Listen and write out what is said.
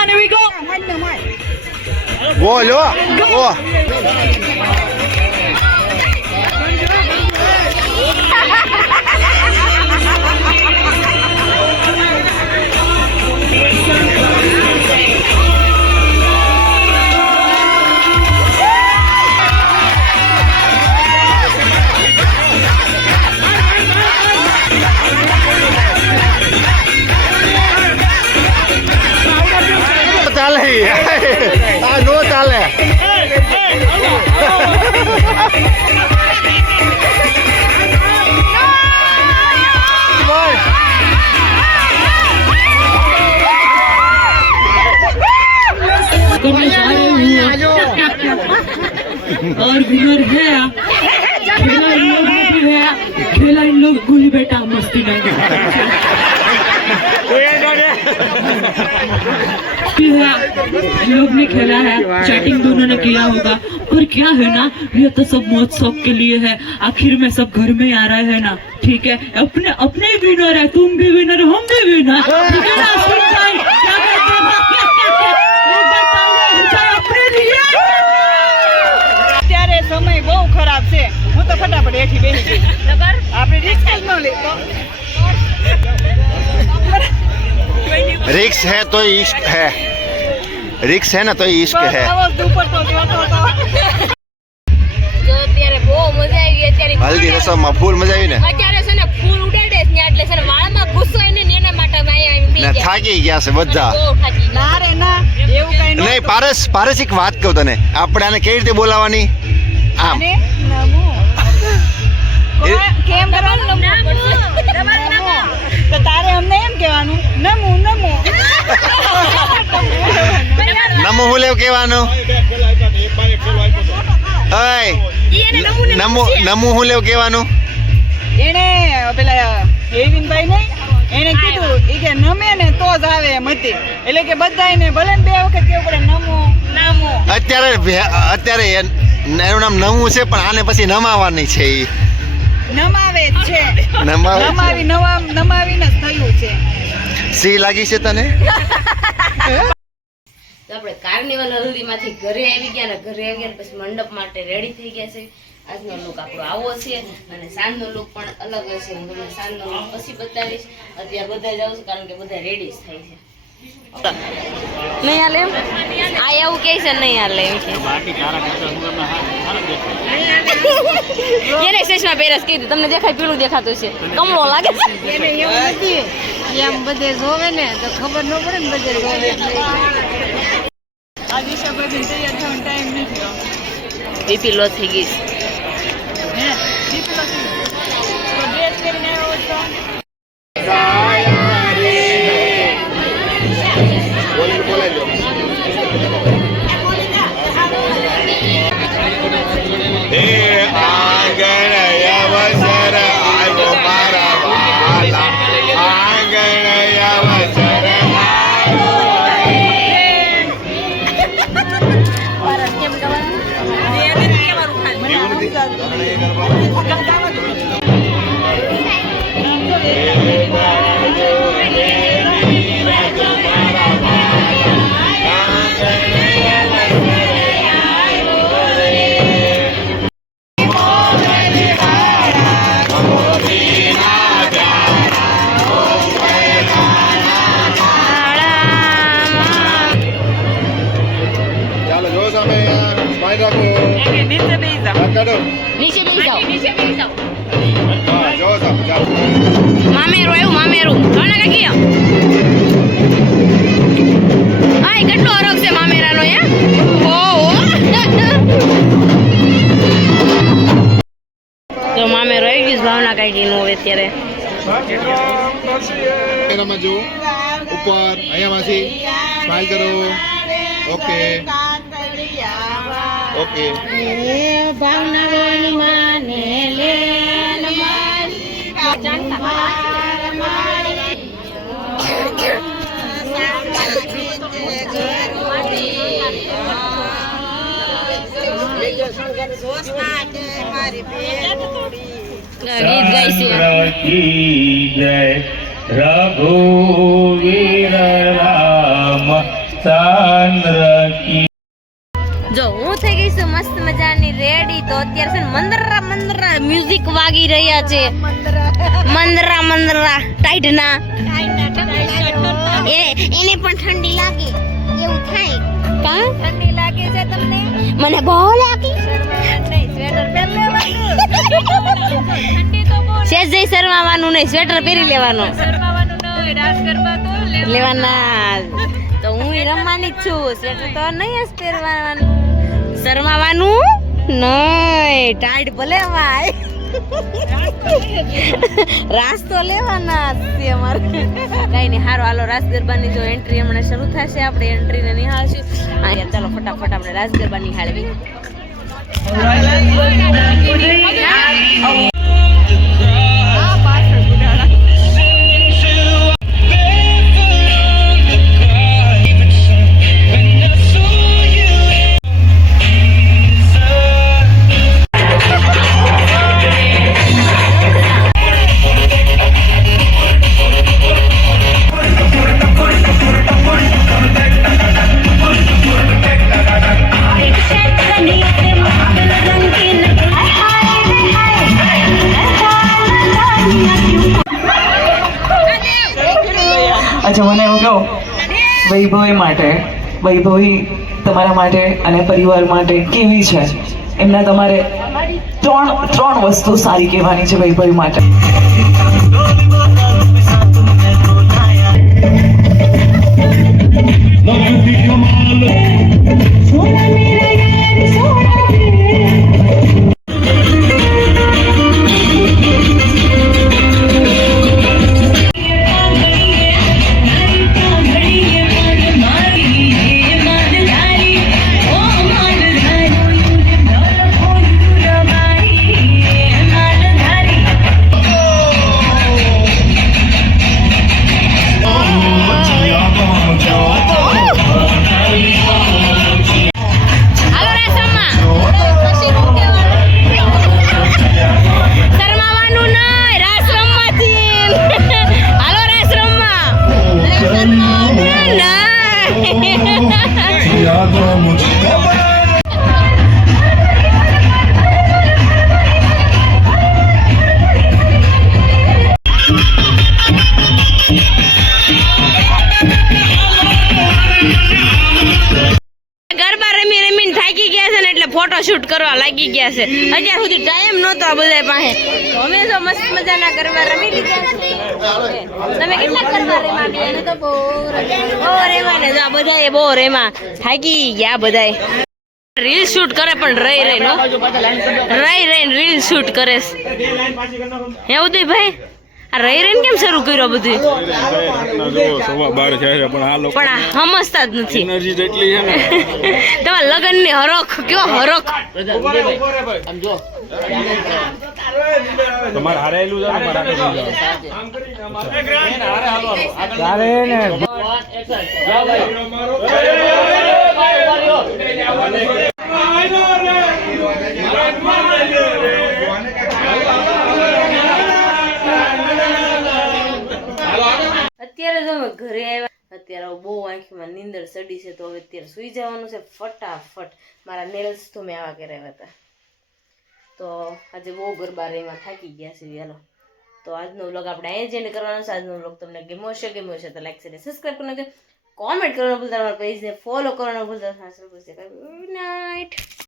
on, here we go. બોલો ઓ ચાલે આ નો ચાલે और विनर है खेला इन लोग ने भी है खेला इन लोग गुली बेटा मस्ती नहीं इन लोग ने खेला है चैटिंग दोनों ने किया होगा पर क्या है ना ये तो सब मौज शौक के लिए है आखिर में सब घर में आ रहे हैं ना ठीक है अपने अपने विनर है तुम भी विनर हम भी विनर ठीक है ना अश्विन भाई क्या कहते हो अपने लिए અત્યારે સમય બહુ ખરાબ છે હું તો ફટાફટ એઠી બેસી ગઈ આપણે રિસ્ક જ ન લેતો रिक्स है तो इश्क है रिक्स है ना तो इश्क है જો અત્યારે બહુ મજા આવી અત્યારે હલ્દી રસમમાં ફૂલ મજા આવી ને અત્યારે છે ને ફૂલ ઉડાડે છે ને એટલે છે ને વાળમાં ગુસ્સો એને ને એના માટે અહીંયા આવી ને થાકી ગયા છે બધા બહુ થાકી ના રે ના એવું કઈ ન નહીં પારસ એક વાત કહું તને આપણે આને કેવી રીતે બોલાવવાની આમ અને નમો કેમ કરવાનું નમો તો તારે અમને એમ કહેવાનું નમો નમો નમો હું લેવ કહેવાનું ઓય નમો હું લેવ કહેવાનું એને પેલા હેવિનભાઈ નહીં એને કીધું ઈ કે નમે ને તો જ આવે મતે એટલે કે બધાયને ભલે ને બે વખત કેવું પડે નમો નમો અત્યારે એનું નામ નમું છે પણ આને પછી નમાવાની છે ઈ નમાવે જ છે નમાવી નમાવીને જ થયું છે સી લાગી છે તને તો આપણે કાર્નિવલ હલ્દીમાંથી ઘરે આવી ગયા ને ઘરે આવી ગયા પછી મંડપ માટે રેડી થઈ ગયા છે આજનો લુક આપણો આવો છે અને સાંજનો લુક પણ અલગ હશે હું તમને સાંજનો લુક પછી બતાવીશ અત્યારે બધા જાવ છું કારણ કે બધા રેડી જ થાય છે નહીં હાલે એમ આ એવું કહે છે નહીં હાલે એમ છે એને શેષમાં પેરસ કીધું તમને દેખાય પીળું દેખાતું છે કમળો લાગે છે એને એવું નથી એમ બધે જોવે ને તો ખબર ન પડે ને બધે જોવે આ દિશા બધી તૈયાર થવાનો ટાઈમ નથી બીપી લો થઈ ગઈ હે દીપલો તો ડ્રેસ પહેરીને આવ્યો તો નીચે બેસી જાઓ મામેરું આવ્યું મામેરું કોને કાકી આ કેટલો અરગ છે મામેરાનો હે તો મામેરો આવી ગયું ભાવના કાઢીનું હવે અત્યારે કેમેરામાં જો ઉપર અહીંયામાંથી સ્માઈલ કરો ઓકે ઓકે ભાવના માને લે ગીત ગાય છે રઘુવીર રામ चंद्र की જો હું થઈ ગઈ છું મસ્ત મજાની રેડી. તો અત્યારે છે ને મંદરા મંદરા મ્યુઝિક વાગી રહ્યા છે. મંદરા મંદરા ટાઈટના એને પણ ઠંડી લાગે એવું થાય. કા ઠંડી લાગે છે તમને? મને બહુ લાગી. સ્વેટર પહેરી લેવાનું. ઠંડી તો બહુ સેજઈ શરમાવાનું નહીં, સ્વેટર પહેરી લેવાનું. શરમાવાનું નહીં, રાસ ગરબા તો લેવાના. તો હું રમવાની જ છું, સ્વેટર તો નહીં જ પહેરવાનું. શરમાવાનું નહીં, ટાઈટ ભલે વાય. રાસ તો લેવાના છે અમારે. કઈ નહીં, હારો હાલો રાસ ગરબાની જો એન્ટ્રી હમણાં શરૂ થશે, આપણે એન્ટ્રીને નિહાળશું. અહીંયા ચાલો ફટાફટ આપણે રાસ ગરબા નિહાળવી. અચ્છા, મને એવું કહો, વૈભવી માટે, વૈભવી તમારા માટે અને પરિવાર માટે કેવી છે? એમના તમારે ત્રણ વસ્તુ સારી કહેવાની છે વૈભવી માટે. ફોટો શૂટ કરવા લાગી ગયા છે. અત્યાર સુધી ટાઈમ નહોતો આ બધા પાસે. અમે તો મસ્ત મજાના ગરબા રમી લીધા છે. તમે કેટલા ગરબા રમ્યા? બેને તો બહુ રેવા ને આ બધાએ બહુ રેમાં થાકી ગયા. બધાએ રીલ શૂટ કરે પણ રહી રીલ શૂટ કરે હે ઉદયભાઈ. આ રહી કેમ શરૂ કર્યો બધું? પણ આ સમજતા જ નથી. તમારા લગ્ન ની હરખ કયો હરખ? અત્યારે જો અમે ઘરે આવ્યા, અત્યારે બહુ આંખમાં નીંદર ચડી છે, તો હવે અત્યારે સુઈ જવાનું છે ફટાફટ. મારા નેલ્સ તો મેં આવા કરાવ્યા હતા, તો આજે બહુ ગરબા રહીમાં થાકી ગયા છે. ચાલો, તો આજનો વ્લોગ આપણે અહીંયા જ એન્ડ કરવાનો છે. આજનો વ્લોગ તમને ગમ્યો હશે તો લાઈક શેર સબસ્ક્રાઈબ કરી નાખજો. કોમેન્ટ કરવાનું ભૂલતા, અમારા પેજને ફોલો કરવાનું ભૂલતા. Good night.